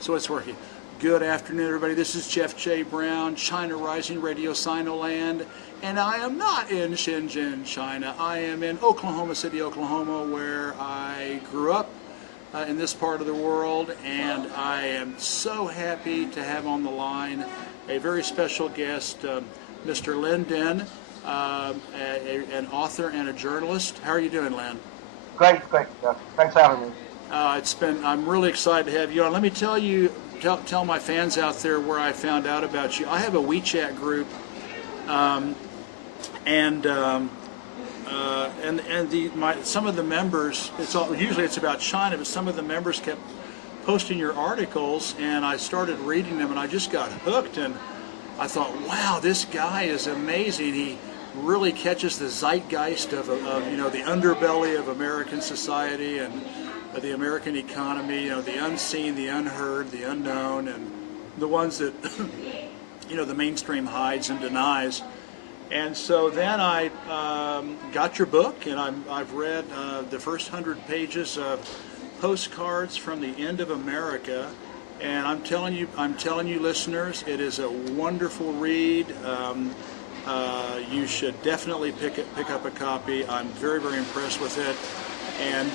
So it's working. Good afternoon, everybody. This is Jeff J. Brown, China Rising Radio Sinoland, and I am not in Shenzhen, China. I am in Oklahoma City, Oklahoma, where I grew up in this part of the world, and I am so happy to have on the line a very special guest, Mr. Linh Dinh, an author and a journalist. How are you doing, Linh? Great. Thanks for having me. I'm really excited to have you on. Let me tell my fans out there where I found out about you. I have a WeChat group, some of the members. Usually it's about China, but some of the members kept posting your articles, and I started reading them, and I just got hooked. And I thought, wow, this guy is amazing. He really catches the zeitgeist of the underbelly of American society and the American economy, the unseen, the unheard, the unknown, and the ones that the mainstream hides and denies. And so then I got your book, and I've read the first 100 pages of Postcards from the End of America, and I'm telling you, listeners, it is a wonderful read. You should definitely pick up a copy. I'm very, very impressed with it, and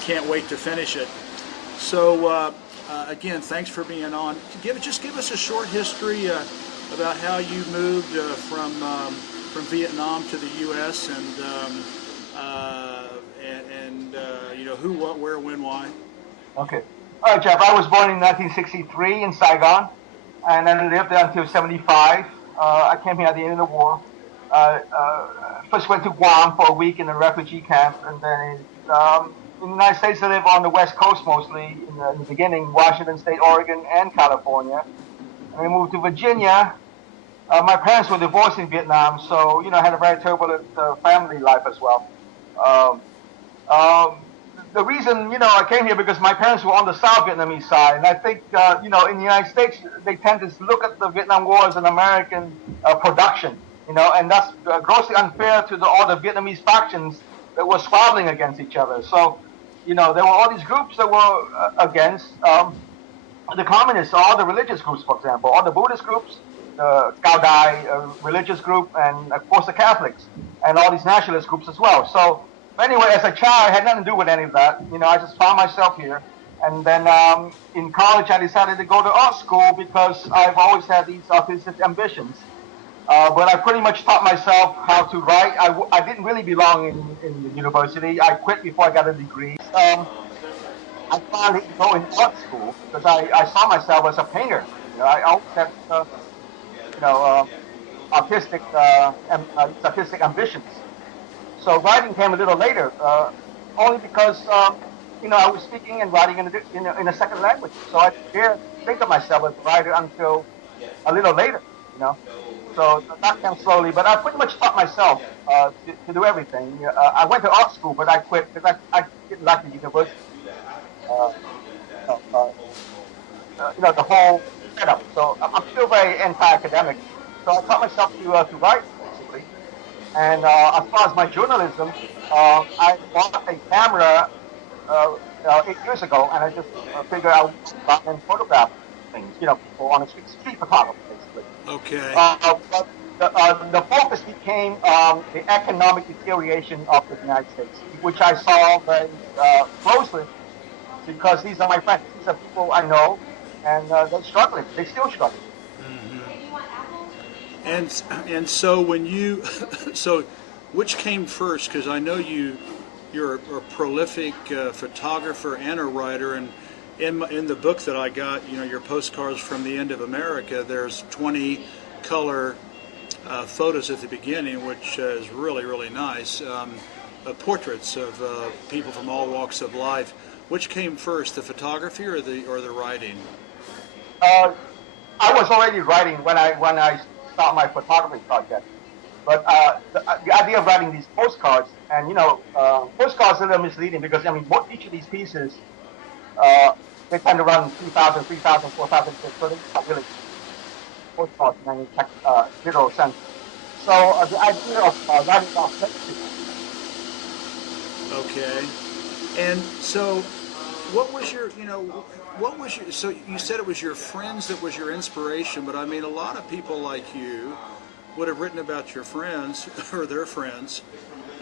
can't wait to finish it. So again, thanks for being on. Just give us a short history about how you moved from Vietnam to the U.S. and who, what, where, when, why. Okay. All right, Jeff. I was born in 1963 in Saigon, and then lived there until 75. I came here at the end of the war. First went to Guam for a week in a refugee camp, and then in the United States I lived on the West Coast mostly, in the beginning, Washington State, Oregon, and California. And I moved to Virginia. My parents were divorced in Vietnam, so, I had a very turbulent family life as well. The reason, I came here because my parents were on the South Vietnamese side, and I think, in the United States, they tend to look at the Vietnam War as an American production, and that's grossly unfair to all the Vietnamese factions that were squabbling against each other. So, there were all these groups that were against the communists, all the religious groups, for example, all the Buddhist groups, the Cao Dai religious group, and of course the Catholics, and all these nationalist groups as well. So anyway, as a child, I had nothing to do with any of that. I just found myself here. And then in college, I decided to go to art school because I've always had these artistic ambitions. But I pretty much taught myself how to write. I didn't really belong in the university. I quit before I got a degree. I finally go in art school because I saw myself as a painter. I always had artistic ambitions. So writing came a little later, only because I was speaking and writing in a second language. So I didn't think of myself as a writer until a little later. So that came slowly, but I pretty much taught myself to do everything. I went to art school, but I quit because I didn't like the university. The whole setup. So I'm still very anti-academic. So I taught myself to write, basically. And as far as my journalism, I bought a camera 8 years ago, and I just figured I would go and photograph things, people on the street photography, basically. Okay. But the focus became the economic deterioration of the United States, which I saw very closely because these are my friends. These are people I know, and they're struggling. They're still struggling. And so when which came first? Because I know you're a prolific photographer and a writer, and in the book that I got, your Postcards from the End of America, there's 20 color photos at the beginning, which is really, really nice. Portraits of people from all walks of life. Which came first, the photography or the writing? I was already writing when I started my photography project. But the idea of writing these postcards, and postcards are a little misleading because each of these pieces, they tend to run 2,000, 3,000, 4,000, so they're not really postcards in any literal sense. So the idea of writing off. Okay, and so What was your, what was your, so you said it was your friends that was your inspiration, but I mean, a lot of people like you would have written about your friends or their friends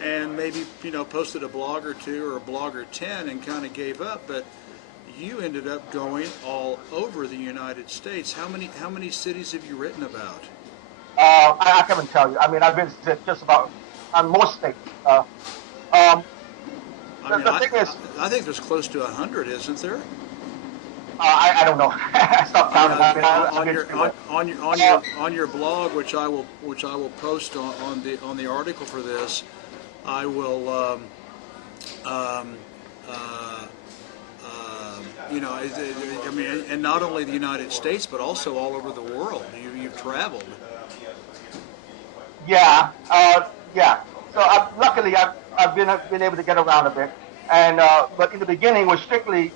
and maybe, posted a blog or two or a blog or 10 and kind of gave up, but you ended up going all over the United States. How many cities have you written about? I can't tell you. I mean, I've visited just about on most states. The thing is, I think there's close to 100, isn't there? I don't know. I stopped counting. On your blog, which I will post on the article for this, I will. I mean, and not only the United States, but also all over the world. You've traveled. Yeah, yeah. So luckily, I've been able to get around a bit, and but in the beginning was strictly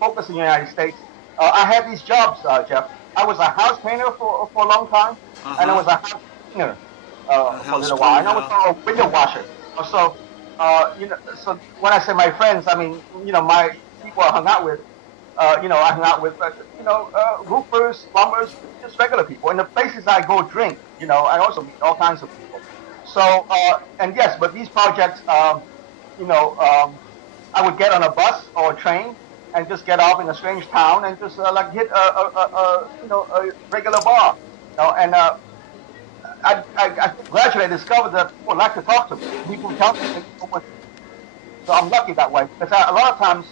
focused in the United States. I had these jobs, Jeff. I was a house painter for a long time, and I was a house cleaner for a little while, and I was a window washer. So so when I say my friends, I mean my people I hung out with. I hung out with roofers, plumbers, just regular people. In the places I go drink, I also meet all kinds of people. So, and yes, but these projects, I would get on a bus or a train and just get off in a strange town and just like hit a regular bar, and I gradually discovered that people like to talk to me. People tell me things. So I'm lucky that way because a lot of times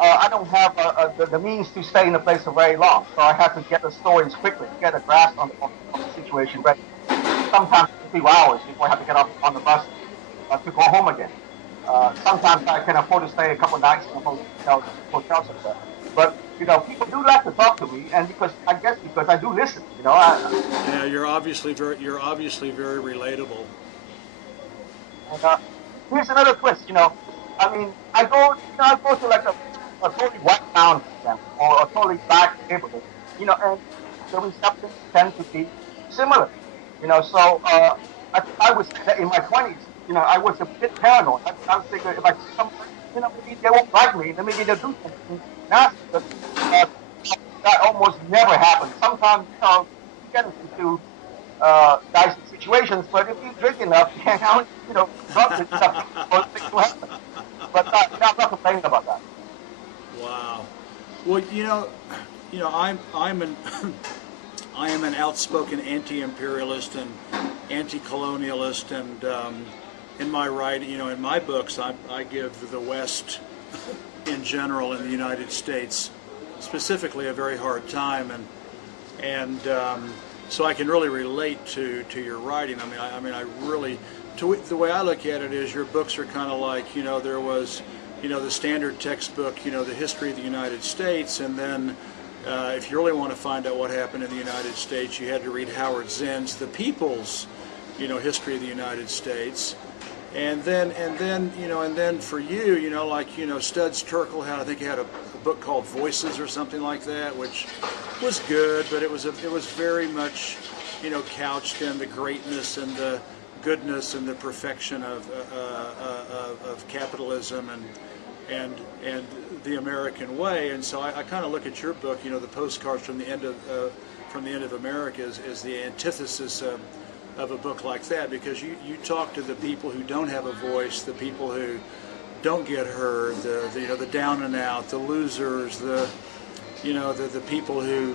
I don't have the means to stay in a place for very long, so I have to get the stories quickly, get a grasp on the situation. But sometimes a few hours before I have to get off on the bus to go home again. Sometimes I can afford to stay a couple of nights in a hotel somewhere. But people do like to talk to me, and because I do listen. Yeah, you're obviously very relatable. And here's another twist. I mean, I go to like a totally white town, for example, or a totally black neighborhood, and the receptions tend to be similar. So I was in my 20s. I was a bit paranoid. I was thinking if I see somebody, maybe they won't like me, then maybe they'll do something nasty. But that almost never happens. Sometimes, you get into dicey situations, but if you drink enough, you can't drug yourself, things will happen. But I'm not complaining about that. Wow. Well, I am an outspoken anti-imperialist and anti-colonialist, and in my writing, in my books, I give the West in general in the United States specifically a very hard time, and so I can really relate to your writing. I mean, I really. The way I look at it is your books are kind of like, there was, the standard textbook, the history of the United States, and then if you really want to find out what happened in the United States, you had to read Howard Zinn's The People's, History of the United States, and then for you, Studs Terkel I think he had a book called Voices or something like that, which was good, but it was very much, couched in the greatness and the goodness and the perfection of capitalism and the American way. And so I kind of look at your book, the Postcards from the End of America is the antithesis of a book like that, because you talk to the people who don't have a voice, the people who don't get heard, the down and out, the losers, the people who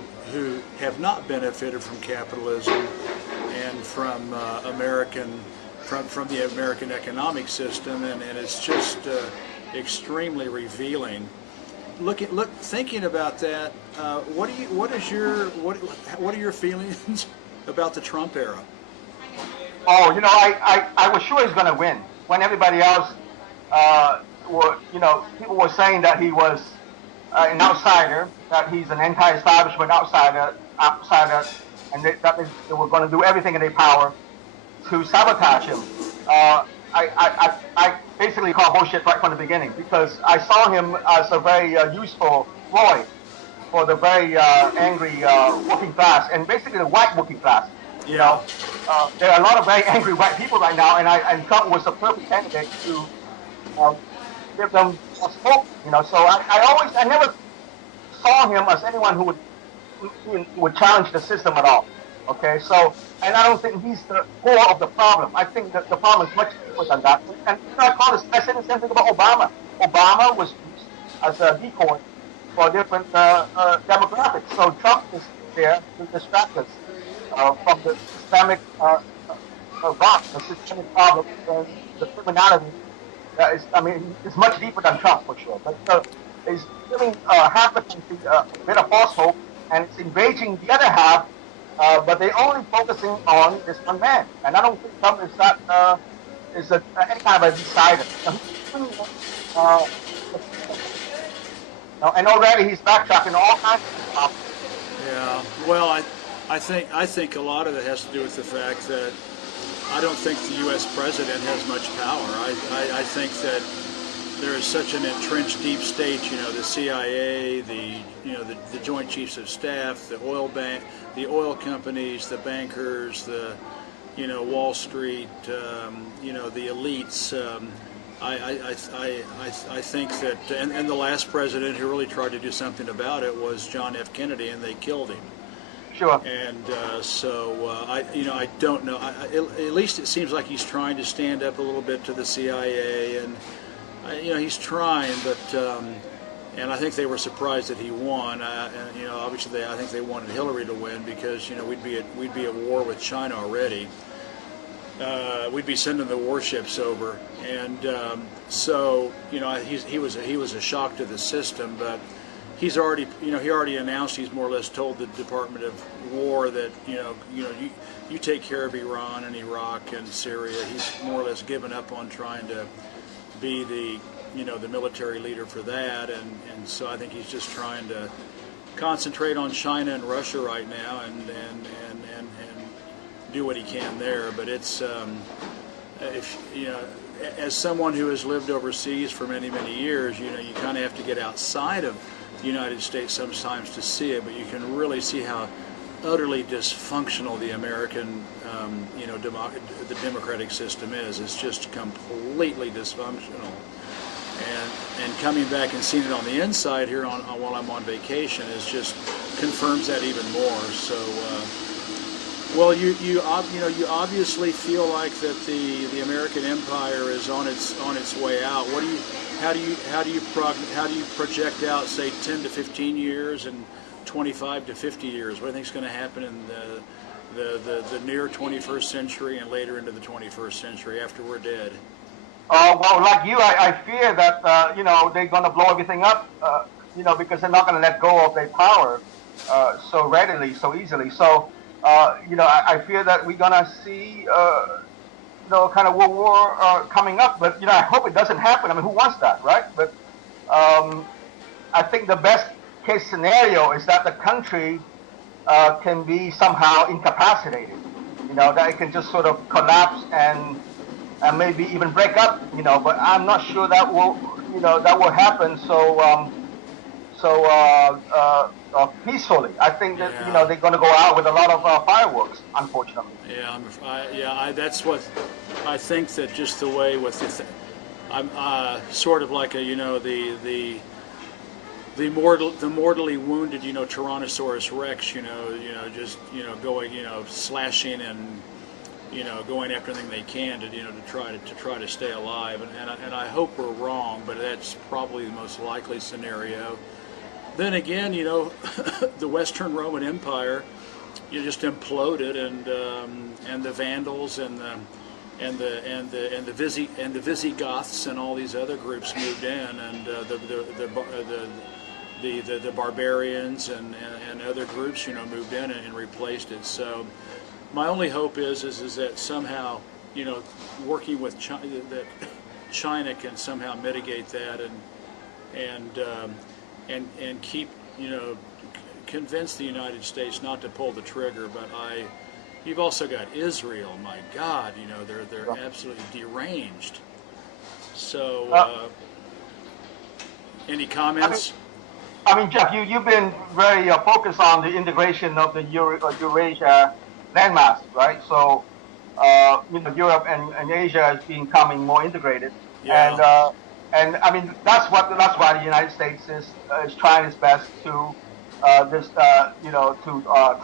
have not benefited from capitalism and from the American economic system, and it's just extremely revealing. Thinking about that, what are your feelings about the Trump era? Oh, I was sure he's going to win when everybody else people were saying that he was an outsider, that he's an anti-establishment outsider, and that they were going to do everything in their power to sabotage him. I basically call bullshit right from the beginning, because I saw him as a very useful ploy for the very angry working class, and basically the white working class. There are a lot of very angry white people right now, and Trump was a perfect candidate to give them false hope. So I never saw him as anyone who would challenge the system at all. Okay, so, and I don't think he's the core of the problem. I think that the problem is much deeper than that. And I said the same thing about Obama. Obama was used as a decoy for different demographics. So Trump is there to distract us from the systemic the systemic problem and the criminality. It's much deeper than Trump for sure. But it's giving half the country a bit of false hope, and it's enraging the other half. But they're only focusing on this one man, and I don't think Trump is that any kind of a decider. And already he's backtracking all kinds of stuff. Yeah, well, I think a lot of it has to do with the fact that I don't think the U.S. president has much power. I think that there is such an entrenched deep state. The CIA, the Joint Chiefs of Staff, the oil companies, the bankers, the Wall Street, the elites. I think that, and the last president who really tried to do something about it was John F. Kennedy, and they killed him. Sure. And I don't know. At least it seems like he's trying to stand up a little bit to the CIA, and he's trying, but and I think they were surprised that he won. Obviously, I think they wanted Hillary to win because we'd be at war with China already. We'd be sending the warships over, and so he was a shock to the system, but. He's already, he already announced. He's more or less told the Department of War that you take care of Iran and Iraq and Syria. He's more or less given up on trying to be the military leader for that, and so I think he's just trying to concentrate on China and Russia right now and do what he can there. But it's as someone who has lived overseas for many years, you kind of have to get outside of the United States sometimes to see it, but you can really see how utterly dysfunctional the American, the democratic system is. It's just completely dysfunctional. And coming back and seeing it on the inside here while I'm on vacation is just confirms that even more. So, well, you obviously feel like that the American empire is on its way out. How do you project out, say, 10 to 15 years and 25 to 50 years? What do you think is going to happen in the near 21st century and later into the 21st century after we're dead? Well, like you, I fear that they're going to blow everything up, because they're not going to let go of their power so readily, so easily. So, I fear that we're going to see. Kind of world war coming up, but I hope it doesn't happen. I mean, who wants that, right? But I think the best case scenario is that the country can be somehow incapacitated. That it can just sort of collapse and maybe even break up. But I'm not sure that will happen. So peacefully. I think that they're going to go out with a lot of fireworks, unfortunately. Yeah, that's what I think. That just the way with I'm sort of like the mortally wounded Tyrannosaurus Rex. Just going slashing and going after everything they can to try to stay alive. And I hope we're wrong, but that's probably the most likely scenario. Then again, the Western Roman Empire, just imploded, and the Vandals and the Visigoths and all these other groups moved in, and the barbarians and other groups moved in and replaced it. So my only hope is that somehow working with China, that China can somehow mitigate that and keep, convince the United States not to pull the trigger. But you've also got Israel. My God, they're absolutely deranged. So, any comments? I mean, Jeff, you've been very focused on the integration of the Eurasia landmass, right? So, Europe and Asia is becoming more integrated. Yeah. And I mean that's why the United States is trying its best to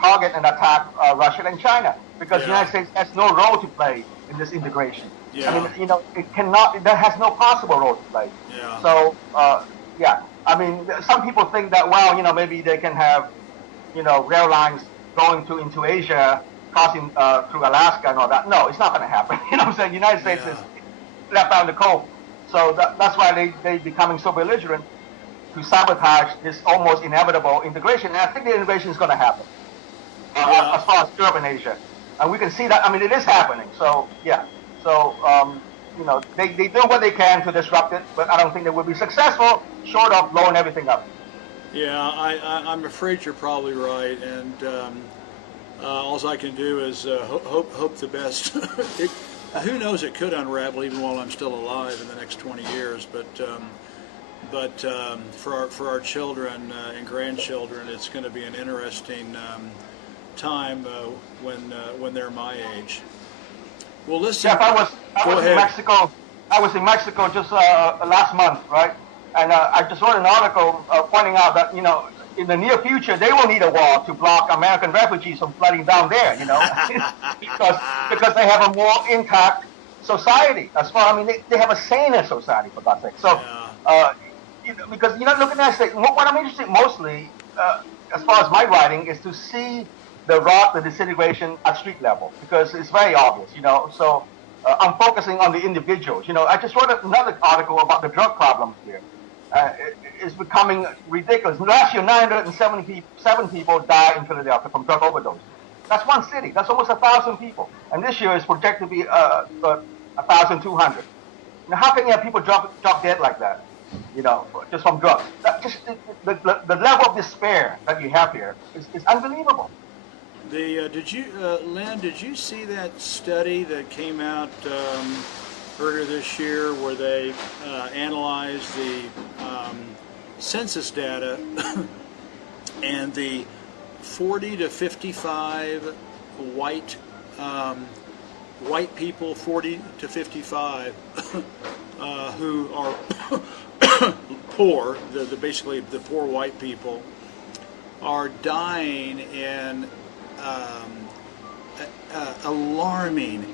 target and attack Russia and China, because the United States has no role to play in this integration. Yeah. I mean, that has no possible role to play. Yeah. So, I mean, some people think that, well, maybe they can have, rail lines going into Asia, crossing through Alaska and all that. No, it's not going to happen. You know what I'm saying? The United States is left out in the cold. So that's why they're becoming so belligerent to sabotage this almost inevitable integration. And I think the integration is going to happen as far as Europe and Asia. And we can see that. I mean, it is happening. So, yeah. So, they do what they can to disrupt it, but I don't think they will be successful short of blowing everything up. Yeah, I'm afraid you're probably right. And all I can do is hope the best. Who knows, it could unravel even while I'm still alive in the next 20 years. But for our children and grandchildren, it's going to be an interesting time when they're my age. Well, listen. Jeff, I was in Mexico. I was in Mexico just last month, right? And I just wrote an article pointing out that in the near future they will need a wall to block American refugees from flooding down there, because they have a more intact society. I mean, they have a saner society, for God's sake. So, because looking at it, what I'm interested mostly, as far as my writing, is to see the disintegration at street level, because it's very obvious, So I'm focusing on the individuals. I just wrote another article about the drug problem here. It's becoming ridiculous. Last year, 977 people died in Philadelphia from drug overdose. That's one city. That's almost 1,000 people. And this year is projected to be 1,200. Now, how can you have people drop dead like that? Just from drugs. Just the level of despair that you have here is unbelievable. Lynn, did you see that study that came out earlier this year where they analyzed the census data and the 40 to 55 white people, 40 to 55, who are poor, basically the poor white people, are dying in alarming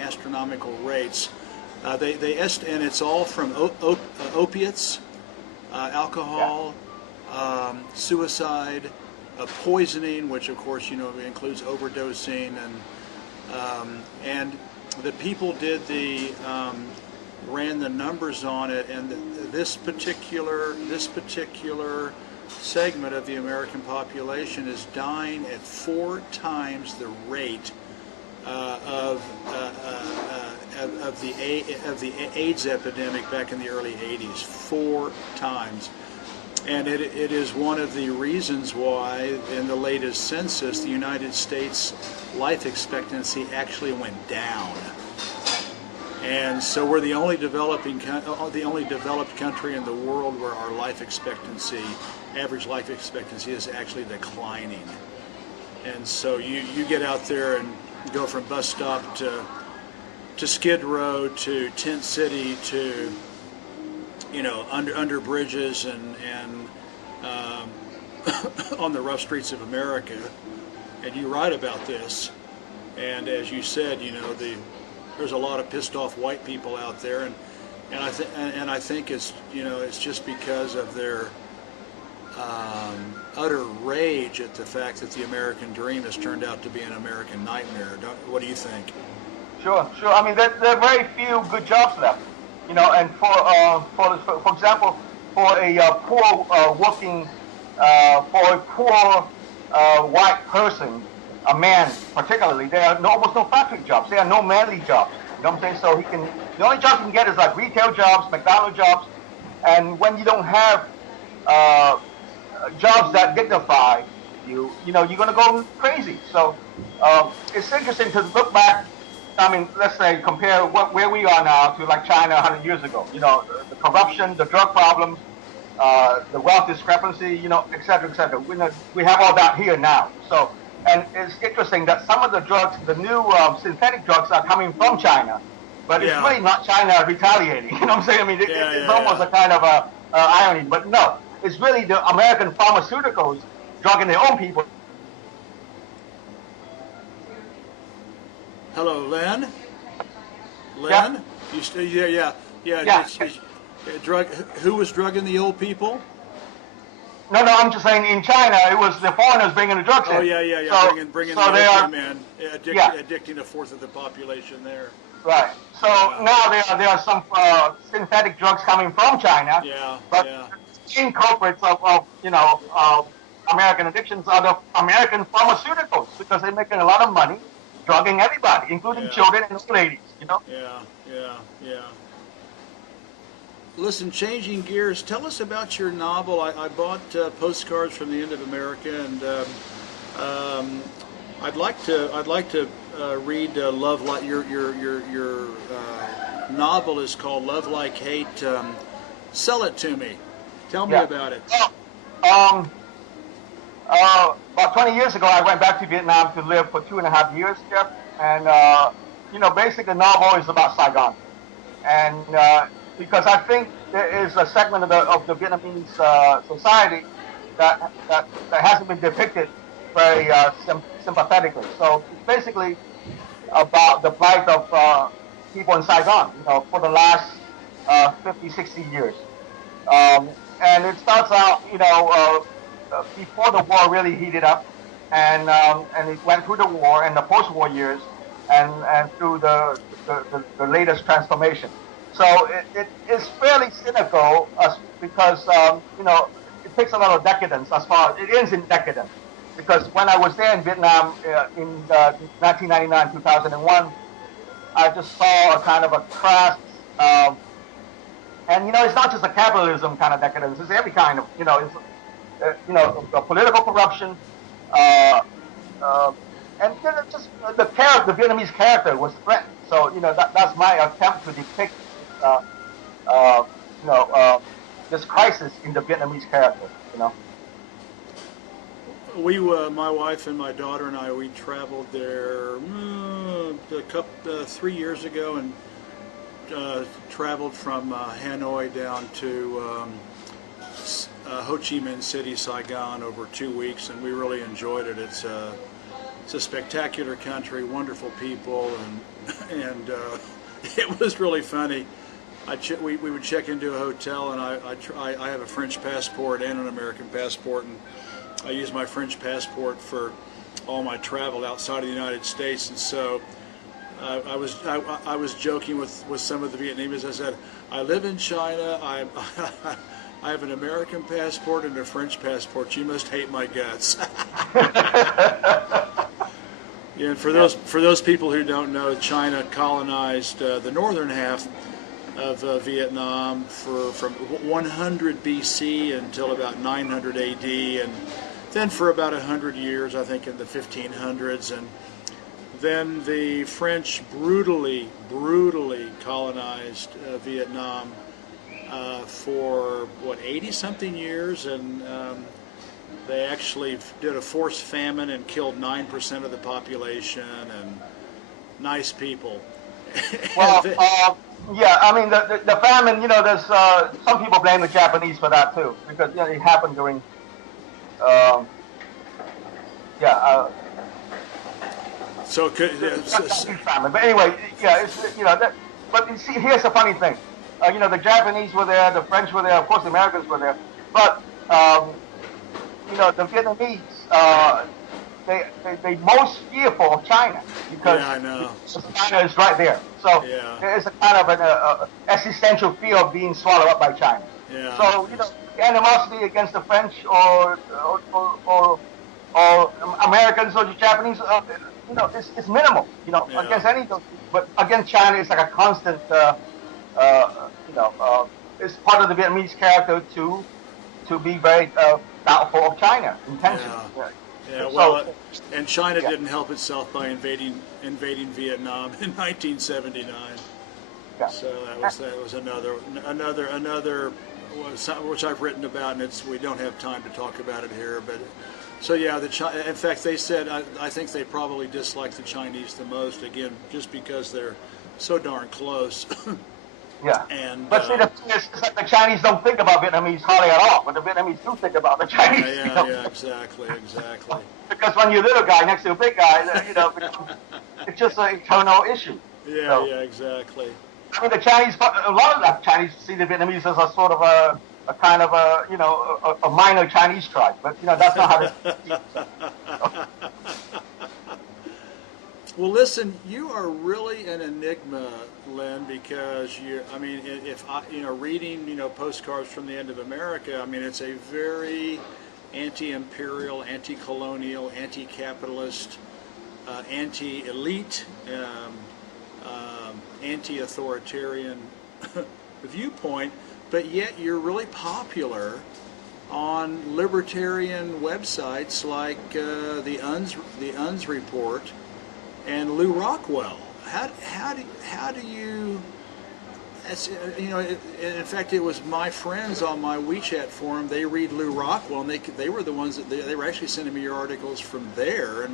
astronomical rates. And it's all from opiates, alcohol, suicide, poisoning, which of course includes overdosing, and the people ran the numbers on it, and this particular segment of the American population is dying at 4 times the rate of the AIDS epidemic back in the early 80s. 4 times. And it is one of the reasons why in the latest census the United States life expectancy actually went down. And so we're the only developed country in the world where our average life expectancy is actually declining. And so you get out there and go from bus stop to Skid Row to Tent City to under bridges and on the rough streets of America, and you write about this. And as you said, there's a lot of pissed off white people out there, and I think it's it's just because of their utter rage at the fact that the American dream has turned out to be an American nightmare. What do you think? Sure. I mean, there are very few good jobs left. And for example, for a poor white person, a man particularly, there are almost no factory jobs. There are no manly jobs. You know what I'm saying? So the only jobs he can get is like retail jobs, McDonald's jobs, and when you don't have jobs that dignify you, you're going to go crazy. So it's interesting to look back. I mean, let's say compare where we are now to like China 100 years ago. The corruption, the drug problems, the wealth discrepancy, et cetera, et cetera. We have all that here now. So, and it's interesting that some of the drugs, the new synthetic drugs, are coming from China, but it's really not China retaliating. You know what I'm saying? I mean, it's almost a kind of a irony, but no, it's really the American pharmaceuticals drugging their own people. Hello, Len. Yeah. You still? Yeah. Who was drugging the old people? No, I'm just saying in China, it was the foreigners bringing the drugs in. Oh, yeah. So, bringing the opium in, addicting a fourth of the population there. Right. So now there are some synthetic drugs coming from China. But the main culprits of American addictions are the American pharmaceuticals, because they're making a lot of money drugging everybody, including children and old ladies. Yeah. Listen, changing gears, tell us about your novel. I bought Postcards from the End of America, and I'd like to read Love Like. Your novel is called Love Like Hate. Sell it to me. Tell me about it. About 20 years ago, I went back to Vietnam to live for 2.5 years, Jeff. And basically the novel is about Saigon, and because I think there is a segment of the Vietnamese society that hasn't been depicted very sympathetically. So it's basically about the plight of people in Saigon, for the last 50, 60 years. And it starts out, before the war really heated up, and it went through the war and the post-war years, and through the latest transformation. So it is fairly cynical, because it takes a lot of decadence as far as it ends in decadence. Because when I was there in Vietnam in 1999, 2001, I just saw a kind of a crass, and it's not just a capitalism kind of decadence. It's every kind of, political corruption, and just the Vietnamese character was threatened. So that's my attempt to depict this crisis in the Vietnamese character. We, my wife and my daughter and I, we traveled there 3 years ago, and traveled from Hanoi down to Ho Chi Minh City, Saigon, over 2 weeks, and we really enjoyed it. It's a spectacular country, wonderful people, and it was really funny. We would check into a hotel, and I have a French passport and an American passport, and I use my French passport for all my travel outside of the United States. And so I was joking with some of the Vietnamese. I said, I live in China. I have an American passport and a French passport. You must hate my guts. Yeah, and for those people who don't know, China colonized the northern half of Vietnam from 100 BC until about 900 AD, and then for about 100 years, I think, in the 1500s, and then the French brutally colonized Vietnam for 80-something years, and they actually did a forced famine and killed 9% of the population, and nice people. Well, yeah, I mean the famine. There's some people blame the Japanese for that too, because it happened during. So it could. Famine. But anyway, yeah, it's but you see, here's the funny thing. The Japanese were there, the French were there, of course the Americans were there, but the Vietnamese, they most fearful of China, because China is right there. So there is a kind of an existential fear of being swallowed up by China. Yeah. So animosity against the French or Americans or the Japanese, it's minimal. Against any of those, but against China, it's like a constant. It's part of the Vietnamese character to be very doubtful of China intentionally. Yeah, well, and China didn't help itself by invading Vietnam in 1979. Yeah. So that was another which I've written about, and we don't have time to talk about it here. But so yeah, in fact, they said I think they probably dislike the Chinese the most, again, just because they're so darn close. Yeah. And but see, the thing is that the Chinese don't think about Vietnamese hardly at all, but the Vietnamese do think about the Chinese. yeah, exactly. Because when you're a little guy next to a big guy, it's just an eternal issue. Yeah, exactly. I mean, a lot of the Chinese see the Vietnamese as a sort of a kind of a minor Chinese tribe, but that's not how they. Well, listen, you are really an enigma, Lynn, because reading, Postcards from the End of America, I mean, it's a very anti-imperial, anti-colonial, anti-capitalist, anti-elite, anti-authoritarian viewpoint, but yet you're really popular on libertarian websites like the UNS Report and Lou Rockwell. How do you? That's, in fact, it was my friends on my WeChat forum. They read Lou Rockwell, and they were the ones that they were actually sending me your articles from there.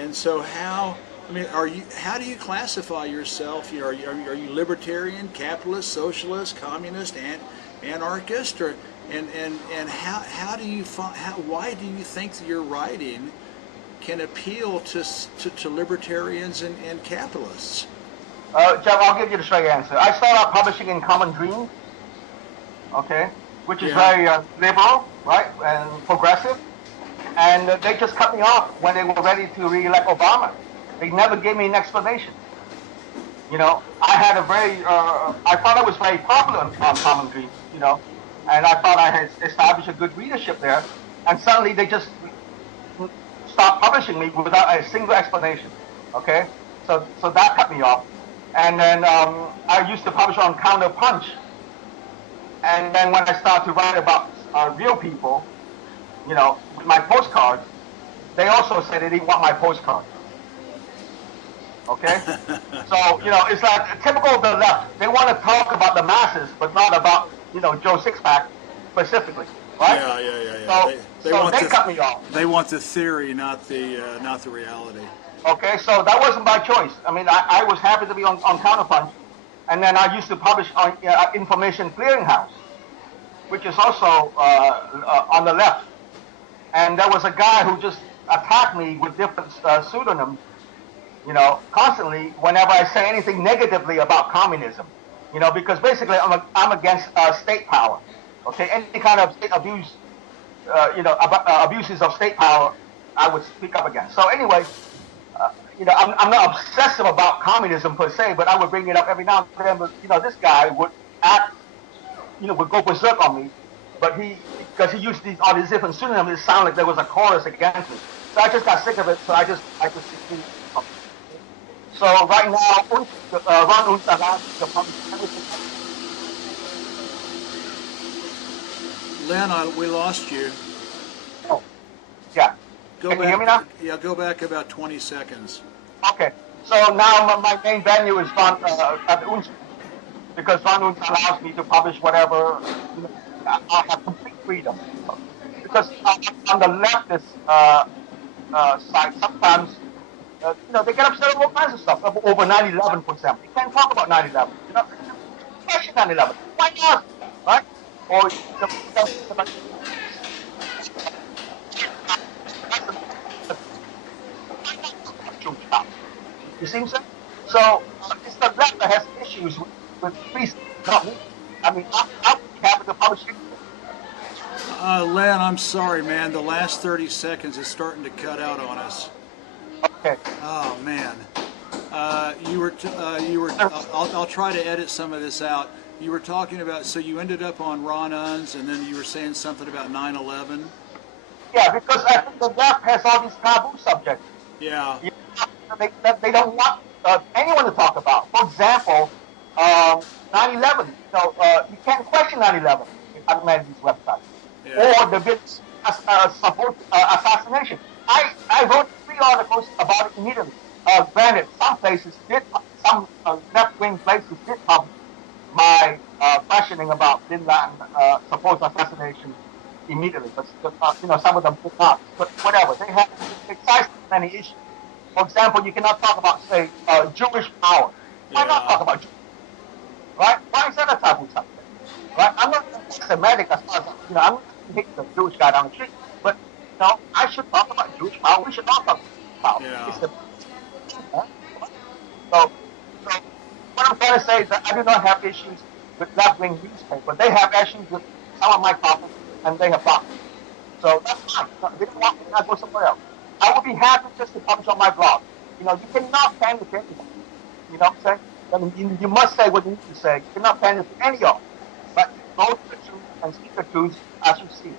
And so how? I mean, how do you classify yourself? Are you libertarian, capitalist, socialist, communist, anarchist, or and how do you why do you think that your writing can appeal to libertarians and capitalists? Jeff, I'll give you the straight answer. I started out publishing in Common Dreams, okay, which is very liberal, right, and progressive, and they just cut me off when they were ready to re-elect Obama. They never gave me an explanation. I had I thought I was very popular on Common Dreams, and I thought I had established a good readership there, and suddenly they just stopped publishing me without a single explanation. Okay, so that cut me off, and then I used to publish on Counter Punch, and then when I started to write about real people, with my postcards, they also said they didn't want my postcard. Okay, so it's like typical of the left. They want to talk about the masses, but not about Joe Sixpack specifically, right? Yeah. So they cut me off. They want the theory, not the reality. Okay, so that wasn't my choice. I mean, I was happy to be on Counterpunch, and then I used to publish on Information Clearinghouse, which is also on the left. And there was a guy who just attacked me with different pseudonyms, constantly whenever I say anything negatively about communism, because basically I'm against state power. Okay, any kind of state abuse, abuses of state power, I would speak up against. So anyway, I'm not obsessive about communism per se, but I would bring it up every now and then. But this guy would act, would go berserk on me, but because he used all these different pseudonyms, it sounded like there was a chorus against me. So I just got sick of it. So I just. So right now, Ron Unz allows me to publish everything. Len, we lost you. Oh, yeah. Can you hear me now? Yeah, go back about 20 seconds. Okay. So now my main venue is Ron Unz, because Ron Unz allows me to publish whatever. I have complete freedom. Because on the leftist side, sometimes they get upset over all kinds of stuff, over 9/11, for example. You can't talk about 9/11. Question 9/11. Why not? Right? Or you see what I'm saying? So it's the left that has issues with free speech, not me. I mean, I'm happy to publish it. Len, I'm sorry, man. The last 30 seconds is starting to cut out on us. Okay. Oh man, you were. I'll try to edit some of this out. You were talking about. So you ended up on Ron Unz, and then you were saying something about 9/11. Yeah, because I think the left has all these taboo subjects. Yeah. They don't want anyone to talk about. For example, 9/11. You can't question 9/11 on many of these websites. Yeah. Or the supposed assassination. I wrote 3 articles about it immediately. Granted, some left-wing places did publish my questioning about Bin Laden supposed assassination immediately, but some of them did not. But whatever, they have precisely many issues. For example, you cannot talk about, say, Jewish power. Why not talk about Jews? Right? Why is that a taboo subject? Right? I'm not Semitic as far as, I'm not hitting the Jewish guy down the street, but, I should talk about Jewish power. We should not talk about power. Yeah. So what I'm trying to say is that I do not have issues with left-wing newspapers. They have issues with some of my topics, and they have problems. So that's fine. They don't want me, I go somewhere else. I would be happy just to publish on my blog. You cannot pan it to anyone. You know what I'm saying? I mean, you must say what you need to say. You cannot pan it to any of them. But go to the truth and speak the truth as you see it.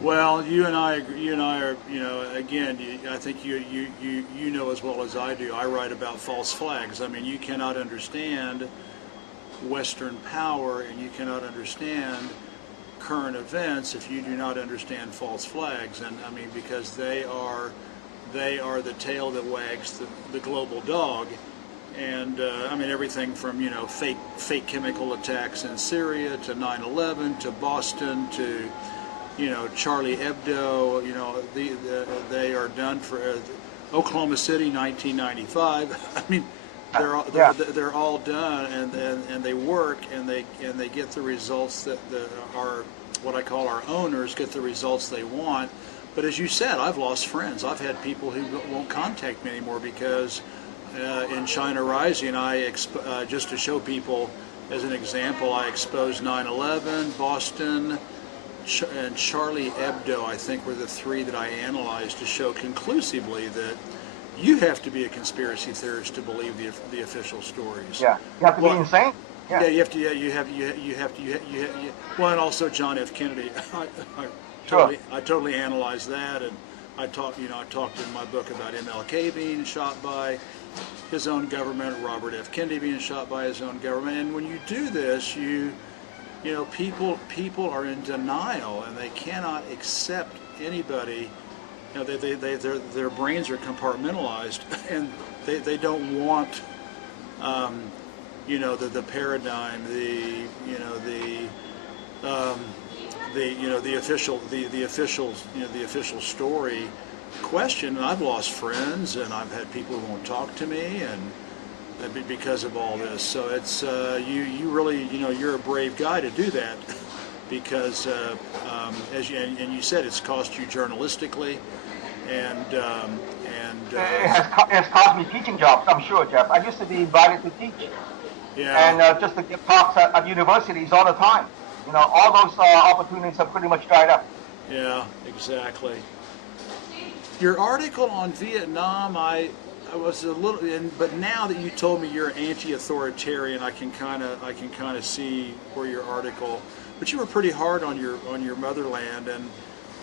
Well, you and I are, again, I think you know as well as I do. I write about false flags. I mean, you cannot understand Western power, and you cannot understand current events if you do not understand false flags. And I mean, because they are the tail that wags the global dog. And I mean, everything from fake chemical attacks in Syria to 9/11 to Boston to Charlie Hebdo. They are done for Oklahoma City 1995. I mean, they're all done, and they work, and they get the results that are what I call our owners get the results they want. But as you said, I've lost friends. I've had people who won't contact me anymore because in China Rising, just to show people as an example, I exposed 9/11, Boston, and Charlie Hebdo. I think were the three that I analyzed to show conclusively that you have to be a conspiracy theorist to believe the official stories. Yeah, you have to be insane. Yeah, you have to. Yeah, you have to. Well, and also John F. Kennedy. I totally analyzed that, and I talked in my book about MLK being shot by his own government, Robert F. Kennedy being shot by his own government. And when you do this, people are in denial, and they cannot accept anybody. Their brains are compartmentalized, and they don't want the paradigm, the official story question. And I've lost friends, and I've had people who won't talk to me, and because of all this. So it's you really you're a brave guy to do that, because as you said, it's cost you journalistically, and it has cost me teaching jobs. I'm sure, Jeff. I used to be invited to teach, and just to give talks at universities all the time. All those opportunities have pretty much dried up. Yeah, exactly. Your article on Vietnam, I was a little, but now that you told me you're anti-authoritarian, I can kind of see where your article. But you were pretty hard on your motherland,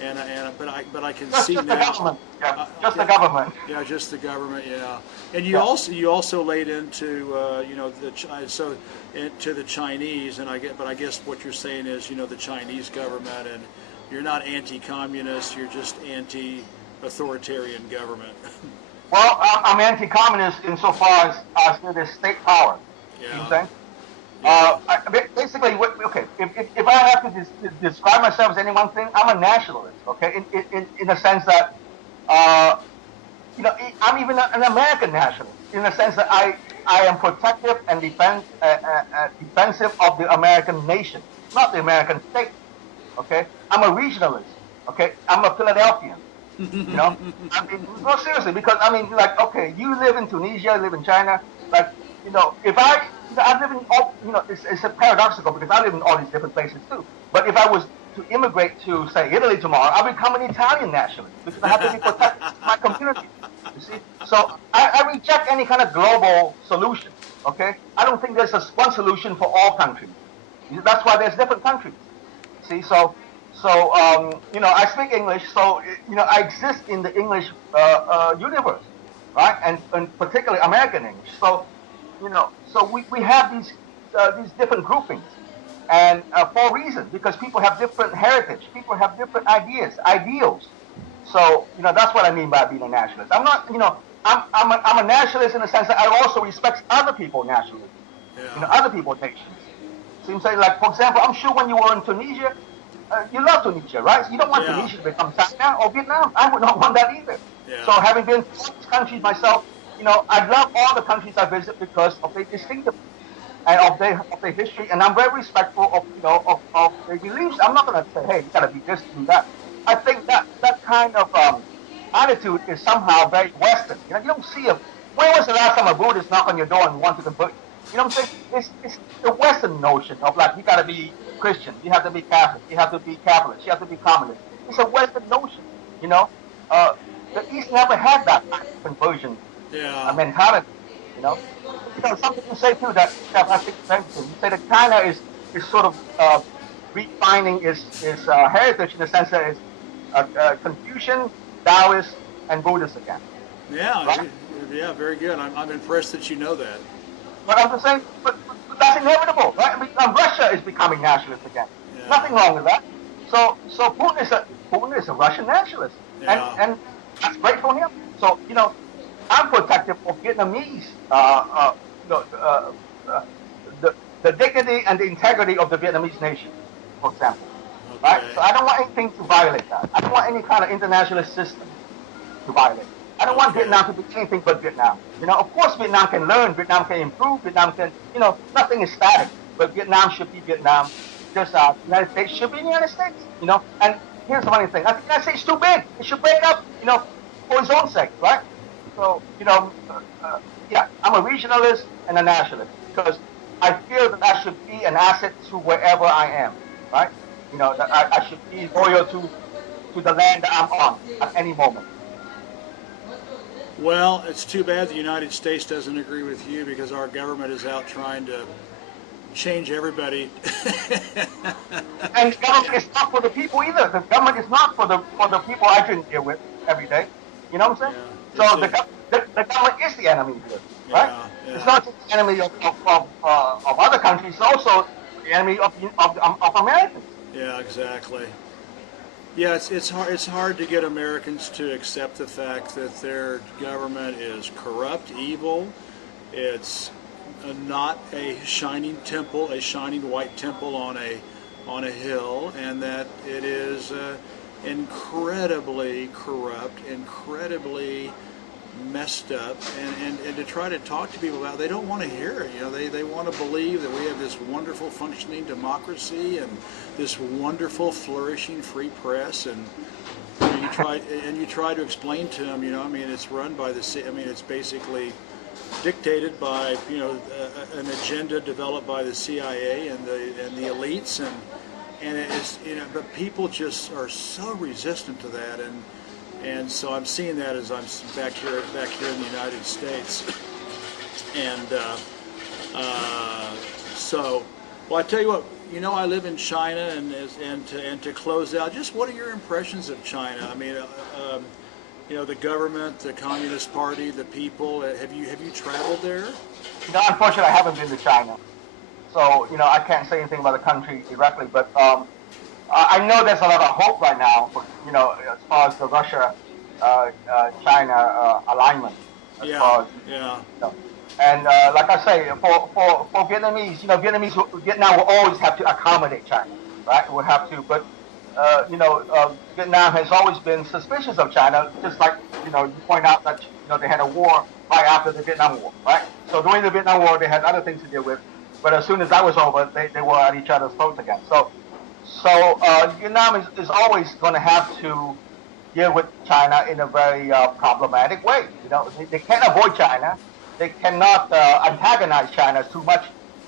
but I can see just now. The government. Yeah, just the government. Yeah, just the government. Yeah, and you also laid into to the Chinese, and I guess what you're saying is the Chinese government, and you're not anti-communist, you're just anti-authoritarian government. Well, I'm anti-communist insofar as it is state power. Yeah. You know what I'm saying? Basically, if I have to describe myself as any one thing, I'm a nationalist. Okay, in the sense that I'm even an American nationalist in the sense that I am protective and defensive of the American nation, not the American state. Okay, I'm a regionalist. Okay, I'm a Philadelphian. I mean, no, seriously, because you live in Tunisia, I live in China, if I live in all, it's a paradoxical because I live in all these different places too. But if I was to immigrate to, say, Italy tomorrow, I'll become an Italian nationalist because I have to be protecting my community. You see, so I reject any kind of global solution. Okay, I don't think there's one solution for all countries. That's why there's different countries. See, so I speak English, so I exist in the English universe, right? And particularly American English. So we have these different groupings, and for a reason, because people have different heritage, people have different ideals. So that's what I mean by being a nationalist. I'm not, I'm a nationalist in the sense that I also respect other people's nationalism, other people's nations. Seems like, for example, I'm sure when you were in Tunisia, you love Tunisia, right? So you don't want Tunisia to become China or Vietnam. I would not want that either. Yeah. So having been to these countries myself, I love all the countries I visit because of their distinctive and of their history, and I'm very respectful of of their beliefs. I'm not going to say, hey, you got to be this, do that. I think that kind of attitude is somehow very Western. You don't see a. When was the last time a Buddhist knocked on your door and want to convert you? You know what I'm saying? It's the Western notion of like you got to be Christian, you have to be Catholic, you have to be Catholic, you have to be communist. It's a Western notion. The East never had that kind of conversion mentality. Some people say too that I think you say that China is sort of refining its heritage in the sense that it's Confucian, Taoist, and Buddhist again. Yeah, right? Yeah, very good. I'm impressed that you know that. But I'm just saying, but that's inevitable, right? I mean, Russia is becoming nationalist again. Yeah. Nothing wrong with that. So Putin is a Russian nationalist, and that's great for him. So I'm protective of Vietnamese, the dignity and the integrity of the Vietnamese nation, for example. Okay. Right? So I don't want anything to violate that. I don't want any kind of internationalist system to violate. I don't want Vietnam to be anything but Vietnam. Of course Vietnam can learn, Vietnam can improve, Vietnam can, nothing is static. But Vietnam should be Vietnam, just the United States should be the United States. And here's the funny thing: I think the United States is too big. It should break up, for its own sake, right? So, I'm a regionalist and a nationalist because I feel that I should be an asset to wherever I am, right? That I should be loyal to the land that I'm on at any moment. Well, it's too bad the United States doesn't agree with you because our government is out trying to change everybody. And the government is not for the people either. The government is not for the people I shouldn't deal with every day. You know what I'm saying? Yeah, so the government is the enemy here, right? Yeah. It's not just the enemy of other countries. It's also the enemy of Americans. Yeah, exactly. Yeah, it's hard to get Americans to accept the fact that their government is corrupt, evil. It's not a shining temple, a shining white temple on a hill, and that it is incredibly corrupt, incredibly messed up, and to try to talk to people about it, they don't want to hear it. They want to believe that we have this wonderful functioning democracy and this wonderful flourishing free press, and you try to explain to them, it's run by it's basically dictated by an agenda developed by the CIA and the elites, and it's but people just are so resistant to that, and so I'm seeing that as I'm back here in the United States, and well, I tell you what, I live in China, and to close out, just what are your impressions of China? I mean, the government, the Communist Party, the people. Have you traveled there? No, unfortunately, I haven't been to China, so I can't say anything about the country directly. But I know there's a lot of hope right now, for, as far as the Russia-China alignment. And like I say, for Vietnamese, Vietnam will always have to accommodate China, right? We'll have to, but Vietnam has always been suspicious of China, just like you point out that they had a war right after the Vietnam War, right? So during the Vietnam War, they had other things to deal with, but as soon as that was over, they were at each other's throats again. So Vietnam is always going to have to deal with China in a very problematic way. They can't avoid China. They cannot antagonize China too much,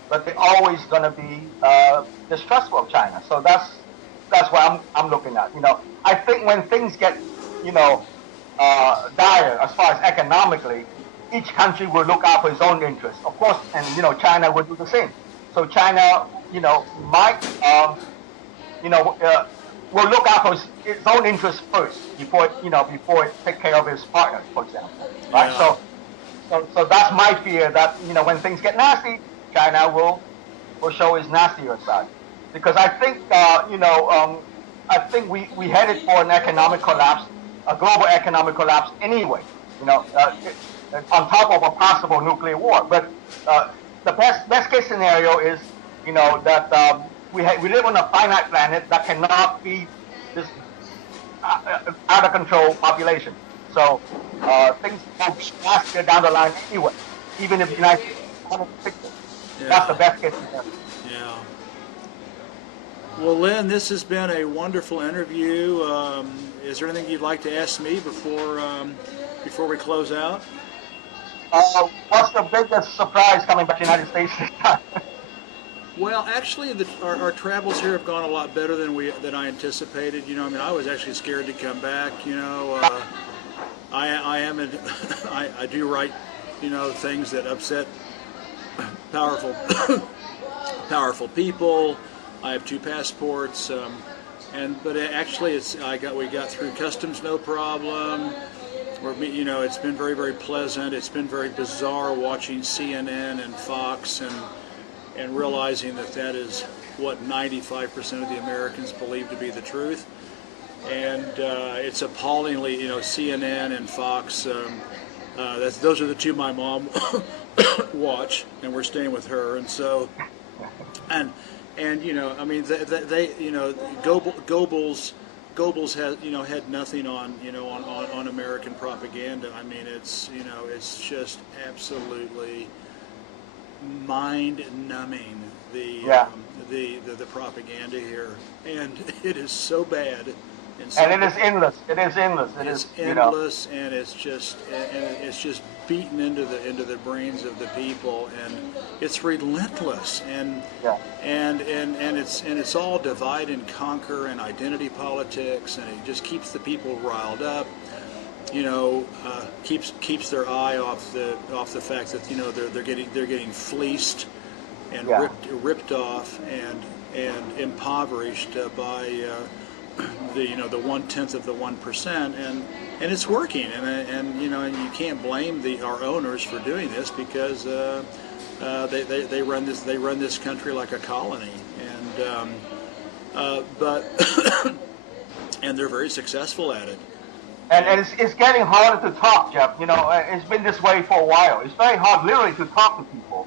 but they're always going to be distrustful of China. So that's what I'm looking at. I think when things get dire as far as economically, each country will look out for its own interests, of course, and China will do the same. So China, might will look out for its own interests first before it take care of its partners, for example, right? Yeah. So that's my fear that when things get nasty, China will show its nastier side, because I think I think we headed for an economic collapse, a global economic collapse anyway. On top of a possible nuclear war. But the best case scenario is that we live on a finite planet that cannot feed this out of control population. So things will be faster down the line anyway, even if the United States doesn't fix it. That's the best case scenario. Yeah. Well, Lynn, this has been a wonderful interview. Is there anything you'd like to ask me before we close out? What's the biggest surprise coming back to the United States this time? Well, actually, our travels here have gone a lot better than I anticipated. You know, I mean, I was actually scared to come back. You know, I do write, you know, things that upset powerful people. I have 2 passports, but actually, we got through customs no problem. You know, it's been very, very pleasant. It's been very bizarre watching CNN and Fox and realizing that is what 95% of the Americans believe to be the truth. And it's appallingly, you know, CNN and Fox. Those are the 2 my mom watch, and we're staying with her. And so, and you know, I mean, they you know, Goebbels had nothing on American propaganda. I mean, it's just absolutely mind-numbing the propaganda here, and it is so bad. And it is endless. It is endless. It's endless, and it's just beaten into the brains of the people, and it's relentless, and it's all divide and conquer and identity politics, and it just keeps the people riled up. You know, keeps their eye off the fact that, you know, they're getting fleeced and ripped off and impoverished by the 1/10 of the 1%, and it's working, and you know, and you can't blame our owners for doing this, because they run this country like a colony, but and they're very successful at it. And it's getting harder to talk, Jeff. You know, it's been this way for a while. It's very hard, literally, to talk to people,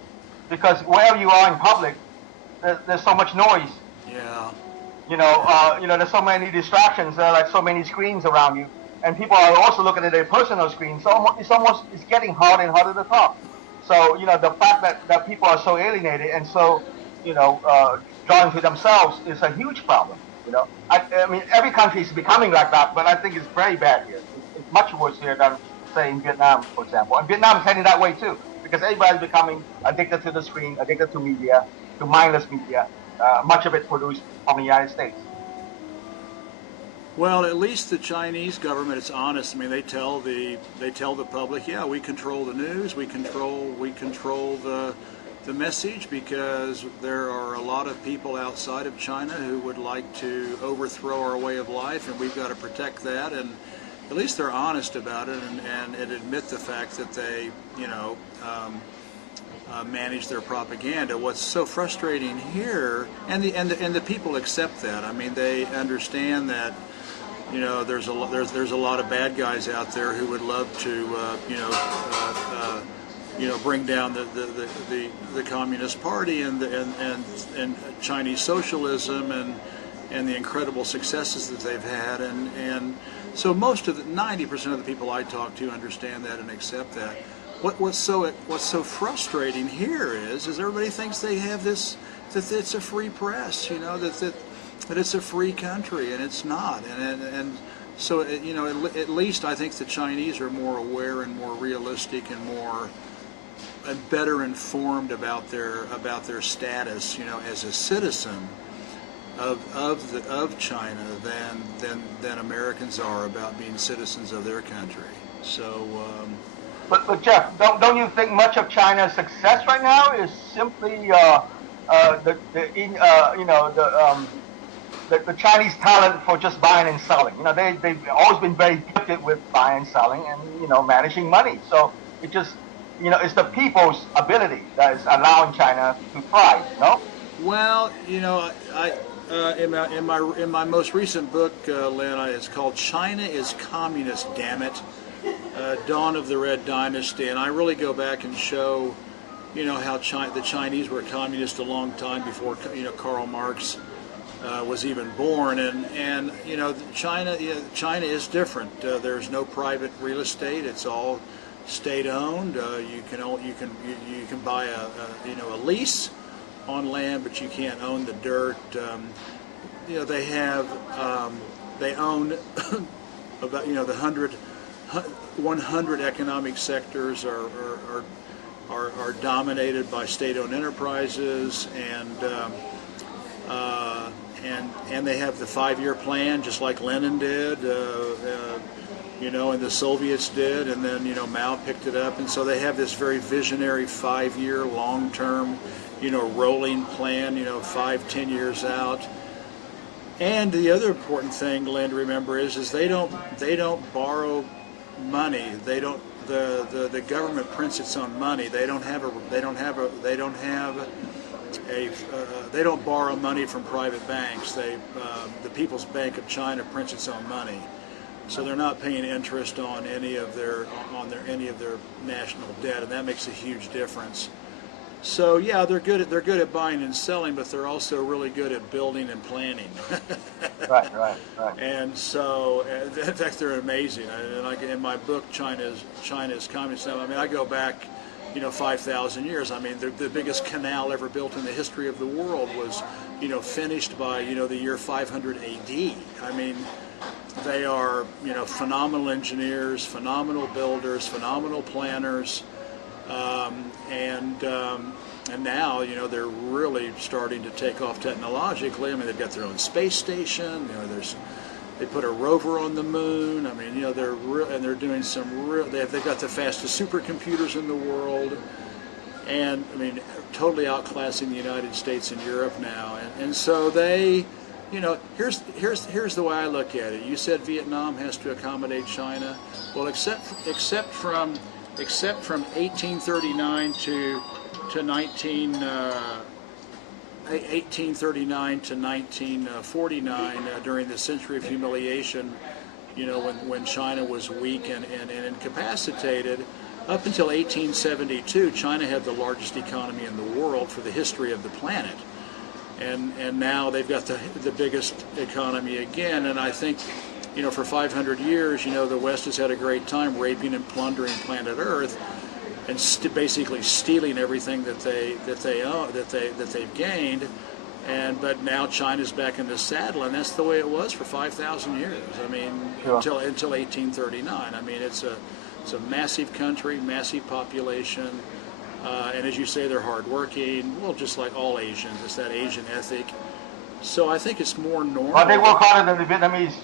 because wherever you are in public, there's so much noise. Yeah. You know, there's so many distractions. There are like so many screens around you, and people are also looking at their personal screens. So it's getting harder and harder to talk. So, you know, the fact that people are so alienated and so, you know, drawn to themselves is a huge problem. You know, I mean, every country is becoming like that, but I think it's very bad here. It's much worse here than, say, in Vietnam, for example. And Vietnam is heading that way too, because everybody's becoming addicted to the screen, addicted to media, to mindless media. Much of it produced from the United States. Well, at least the Chinese government is honest. I mean, they tell the public, yeah, we control the news, we control the message, because there are a lot of people outside of China who would like to overthrow our way of life, and we've got to protect that. And at least they're honest about it, and admit the fact that they, you know, manage their propaganda. What's so frustrating here, and the people accept that. I mean, they understand that, you know, there's a lot of bad guys out there who would love to, bring down the Communist Party and Chinese socialism and the incredible successes that they've had, and so 90% of the people I talk to understand that and accept that. What's so frustrating here is everybody thinks they have this, that it's a free press, you know, that it's a free country, and it's not, and so, you know, at least I think the Chinese are more aware and more realistic and better informed about their status, you know, as a citizen of China than Americans are about being citizens of their country. So. But Jeff, don't you think much of China's success right now is simply the Chinese talent for just buying and selling? You know, they've always been very gifted with buying and selling and, you know, managing money. So it just, you know, it's the people's ability that is allowing China to thrive. No? Well, you know, in my most recent book, Lynn, it's called "China is Communist, Damn It." Dawn of the Red Dynasty, and I really go back and show, you know, how the Chinese were communist a long time before, you know, Karl Marx was even born. And you know, China is different. There's no private real estate. It's all state-owned. You can buy a lease on land, but you can't own the dirt. You know, they own about, you know, the 100 economic sectors are dominated by state-owned enterprises, and they have the 5-year plan, just like Lenin did, you know, and the Soviets did, and then, you know, Mao picked it up, and so they have this very visionary 5-year, long-term, you know, rolling plan, you know, 5-10 years out. And the other important thing, Glenn, to remember is they don't borrow money. They don't. The government prints its own money. They don't borrow money from private banks. The People's Bank of China prints its own money, so they're not paying interest on any of their national debt, and that makes a huge difference. So yeah, they're good at buying and selling, but they're also really good at building and planning. Right. And so, in fact, they're amazing. And like in my book, China's Communist Now, I mean, I go back, you know, 5,000 years. I mean, the biggest canal ever built in the history of the world was, you know, finished by, you know, the year 500 A.D. I mean, they are, you know, phenomenal engineers, phenomenal builders, phenomenal planners. And now, you know, they're really starting to take off technologically. I mean, they've got their own space station. You know, they put a rover on the moon. I mean, you know, they're doing some real. They've got the fastest supercomputers in the world, and I mean, totally outclassing the United States and Europe now. And so they, you know, here's the way I look at it. You said Vietnam has to accommodate China. Well, except from 1839 to 1949 during the Century of Humiliation, you know, when China was weak and incapacitated, up until 1872, China had the largest economy in the world for the history of the planet, and now they've got the biggest economy again. And I think, you know, for 500 years, you know, the West has had a great time raping and plundering planet Earth, and basically stealing everything that they've gained. But now China's back in the saddle, and that's the way it was for 5,000 years. I mean, sure. until 1839. I mean, it's a massive country, massive population, and as you say, they're hardworking. Well, just like all Asians, it's that Asian ethic. So I think it's more normal. But they work harder than the Vietnamese.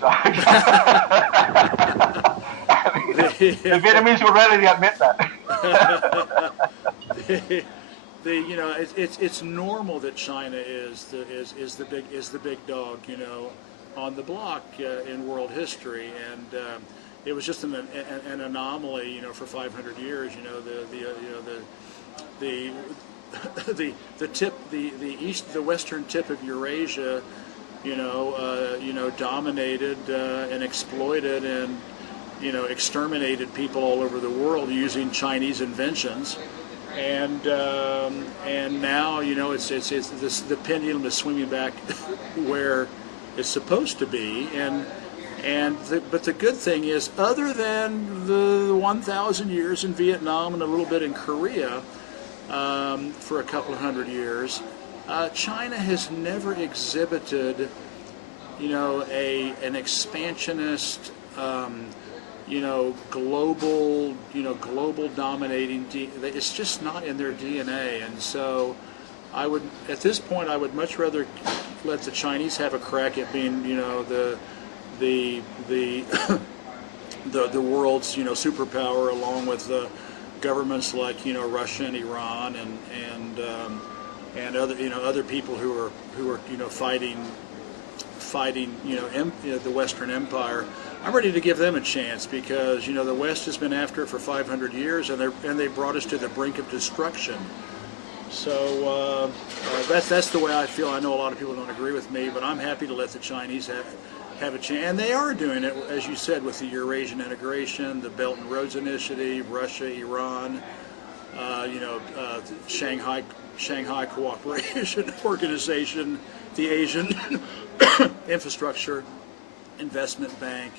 The Vietnamese would readily admit that. You know, it's normal that China is the big dog, you know, on the block in world history, and it was just an anomaly, you know, for 500 years. You know, the western tip of Eurasia, you know, dominated and exploited and, you know, exterminated people all over the world using Chinese inventions, and now, you know, it's the pendulum is swinging back where it's supposed to be, but the good thing is, other than the 1,000 years in Vietnam and a little bit in Korea, for a couple of hundred years, China has never exhibited, you know, an expansionist, you know, global dominating. It's just not in their DNA, and so at this point, I would much rather let the Chinese have a crack at being, you know, the world's, you know, superpower, along with governments like, you know, Russia and Iran and other, you know, other people who are you know, fighting you know, the Western Empire. I'm ready to give them a chance, because, you know, the West has been after it for 500 years, and they brought us to the brink of destruction. So that's the way I feel. I know a lot of people don't agree with me, but I'm happy to let the Chinese have a chance, and they are doing it, as you said, with the Eurasian integration, the Belt and Roads Initiative, Russia, Iran, you know, Shanghai Cooperation Organization, the Asian infrastructure investment bank,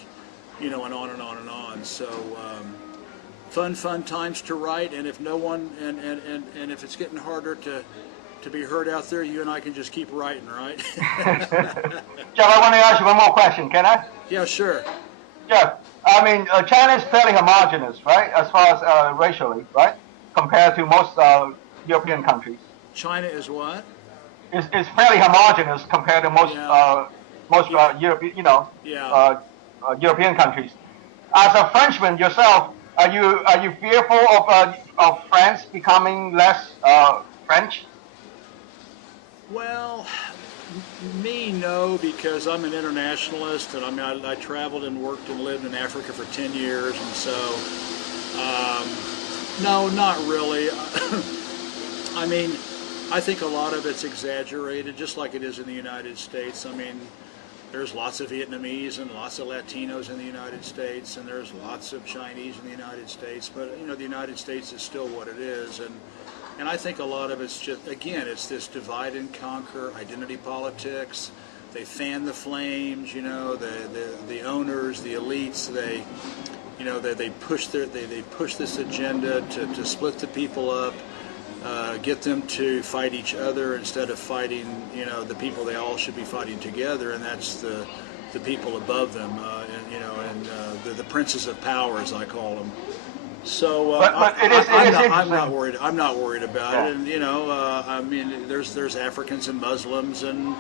and on and on and on. So fun times to write, and if no one and if it's getting harder to be heard out there, you and I can just keep writing, right? Jeff, I want to ask you one more question, can I? Yeah, sure. Jeff, I mean, China is fairly homogeneous, right, as far as racially, right, compared to most European countries. China is what? It's fairly homogeneous compared to most European, European countries. As a Frenchman yourself, are you fearful of France becoming less French? Well, me, no, because I'm an internationalist, and I mean, I traveled and worked and lived in Africa for 10 years, and so, no, not really. I mean, I think a lot of it's exaggerated, just like it is in the United States. I mean, there's lots of Vietnamese and lots of Latinos in the United States, and there's lots of Chinese in the United States, but, the United States is still what it is, and I think a lot of it's just, again, it's this divide and conquer, identity politics. They fan the flames, the owners, the elites. They push this agenda to split the people up, get them to fight each other instead of fighting, the people they all should be fighting together, and that's the people above them, the princes of power, as I call them. So I'm not worried. I'm not worried about it. And I mean, there's Africans and Muslims and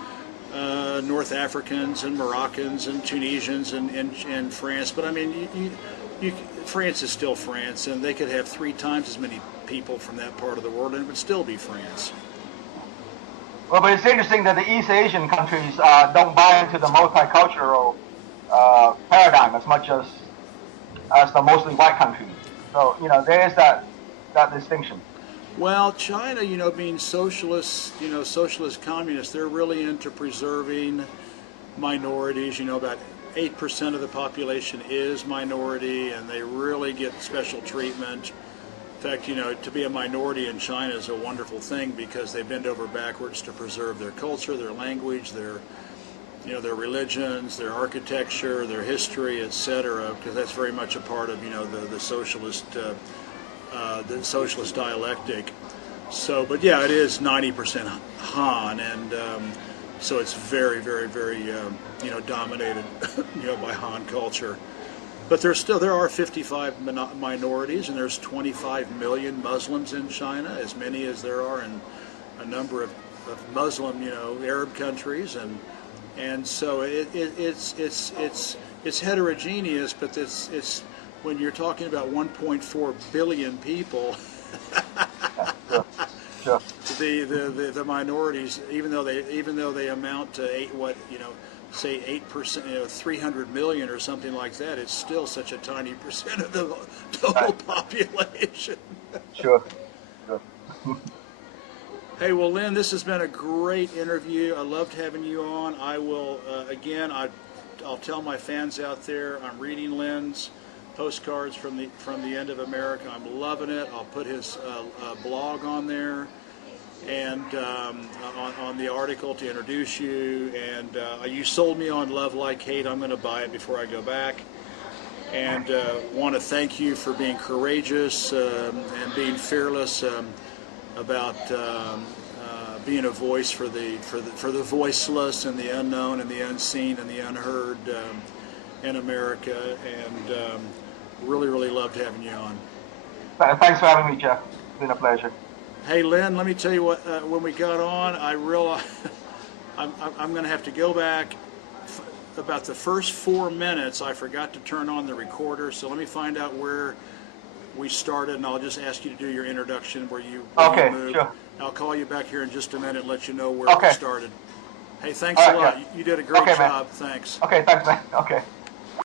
North Africans and Moroccans and Tunisians and France. But I mean, France is still France, and they could have 3 times as many people from that part of the world, and it would still be France. Well, but it's interesting that the East Asian countries don't buy into the multicultural paradigm as much as the mostly white countries. So, there is that distinction. Well, China, being socialist, socialist communist, they're really into preserving minorities. About 8% of the population is minority, and they really get special treatment. In fact, to be a minority in China is a wonderful thing because they bend over backwards to preserve their culture, their language, their religions, their architecture, their history, etc. Because that's very much a part of the socialist dialectic. So, but yeah, it is 90% Han, and so it's very, very, very dominated by Han culture. But there are 55 minorities, and there's 25 million Muslims in China, as many as there are in a number of Muslim Arab countries, and so it's heterogeneous, but it's when you're talking about 1.4 billion people, Sure. the minorities, even though they amount to 8%, 300 million or something like that, it's still such a tiny percent of the total population. Sure. Hey, well, Lynn, this has been a great interview. I loved having you on. I will, I'll tell my fans out there, I'm reading Lynn's Postcards from the End of America. I'm loving it. I'll put his blog on there, and on the article to introduce you. And you sold me on Love Like Hate. I'm going to buy it before I go back. And want to thank you for being courageous and being fearless about being a voice for the voiceless and the unknown and the unseen and the unheard in America. And really, really loved having you on. Thanks for having me, Jeff. It's been a pleasure. Hey, Lynn, let me tell you what. When we got on, I realized I'm going to have to go back. About the first 4 minutes, I forgot to turn on the recorder. So let me find out where we started, and I'll just ask you to do your introduction where you moved. Sure. I'll call you back here in just a minute and let you know where we started. Hey, thanks a lot. Yeah. You did a great job. Man. Thanks. Okay, thanks, man. Okay.